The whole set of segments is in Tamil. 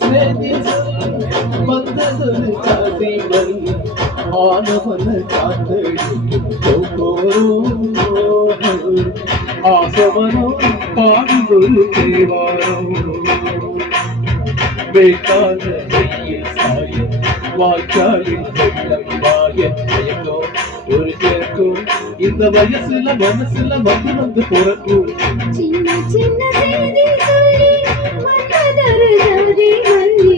சேதி வந்ததொரு ஜாதி மல்லி ஆனவன காத்தடிக்கும் ஆசவனோ பாடுதொரு தேவாரம் வேட்டாத சாய வாய்க்காலில் வெள்ளம் வாய மயக்கோ ஒரு கேட்கும் இந்த வயசுல மனசுல வந்து பிறக்கும் சின்ன சின்ன செய்தி சொல்லி மன்னதொரு ஜோதி மல்லி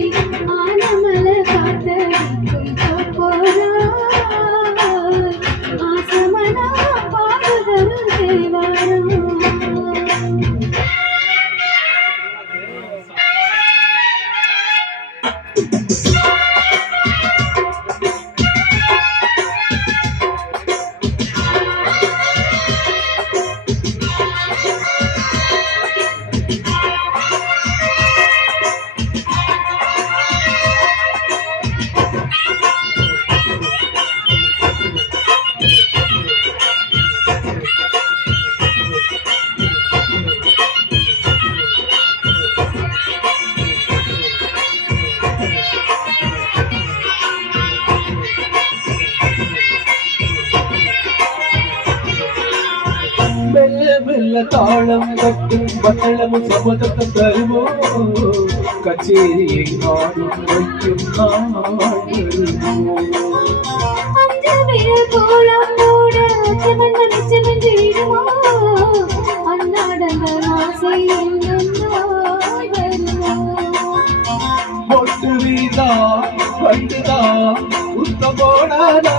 ஆனமல காத்தடிக்கும் போறா ஆசமனா பாடுதொரு தேவாரம் மெல்ல மெல்ல தாளம் கட்டும் மங்களமும் சமதத்தம் தருமோ கச்சேரியை ஆடும் வைக்கும் மொட்டு வீதா வந்துதா உத்த போடாதா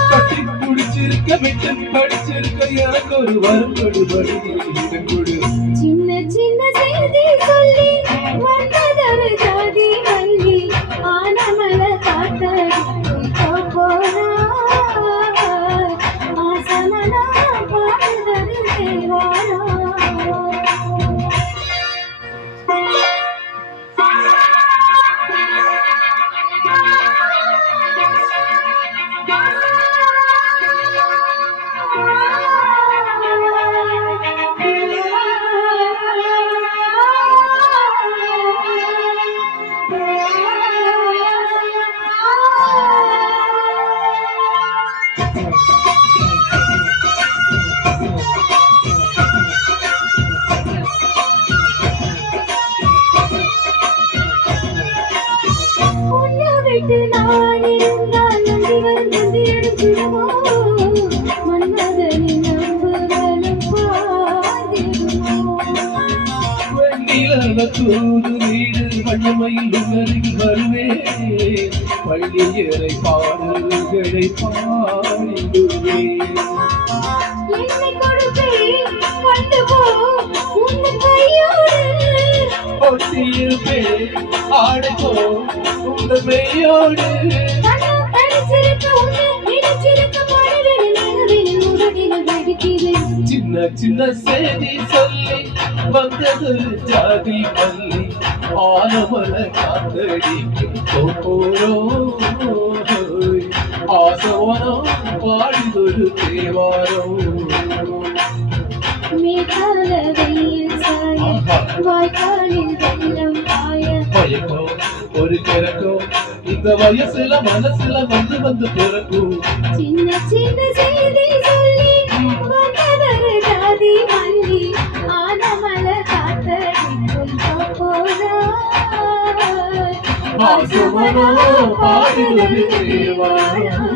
கட்டி குடிச்சிருக்க விட்டு படிச்சிருக்க எனக்கு ஒரு வரும்படு கொடு சின்ன சின்ன செய்தி சொல்லி வந்ததொரு ஜாதி மல்லி ஆனமல காத்தடிக்கும் போறா ஆசமனா பாடுதொரு தேவாரம் விட்டு நான் இருந்தால் நம்பி வரும் நம்பி அடிச்சிடுமோ மன்மதனின் நம்புகளும் பாதிடுமோ வெண்ணிலவ தூது வீடு வண்ணமையில் உணரில் வருவே பள்ளியறை பாடல்களை பாடிடுவே என்னை கொடுப்பே கொண்டு போ உன் கையோடு ஒட்டியிருப்பே ஆடைப்போ உங்க மெய்யோடு சின்ன சின்ன செய்தி சொல்லி வந்தது ஜாதி மல்லி ஆனமல காத்தடிக்கும் போரோ ஆசவனோ பாடிதொரு தேவாரம் மேகால வெயில் சாய வாய்க்காலில் வெள்ளம் பாய பயக்கோ ஒரு கிறக்கோ இந்த வயசுல மனசுல வந்து பிறக்கும் சின்ன சின்ன செய்தி சொல்லி வந்ததொரு ஜாதி மல்லி ஆனமல காத்தடிக்கும் போறா ஆசவனோ பாடிதொரு தேவாரம்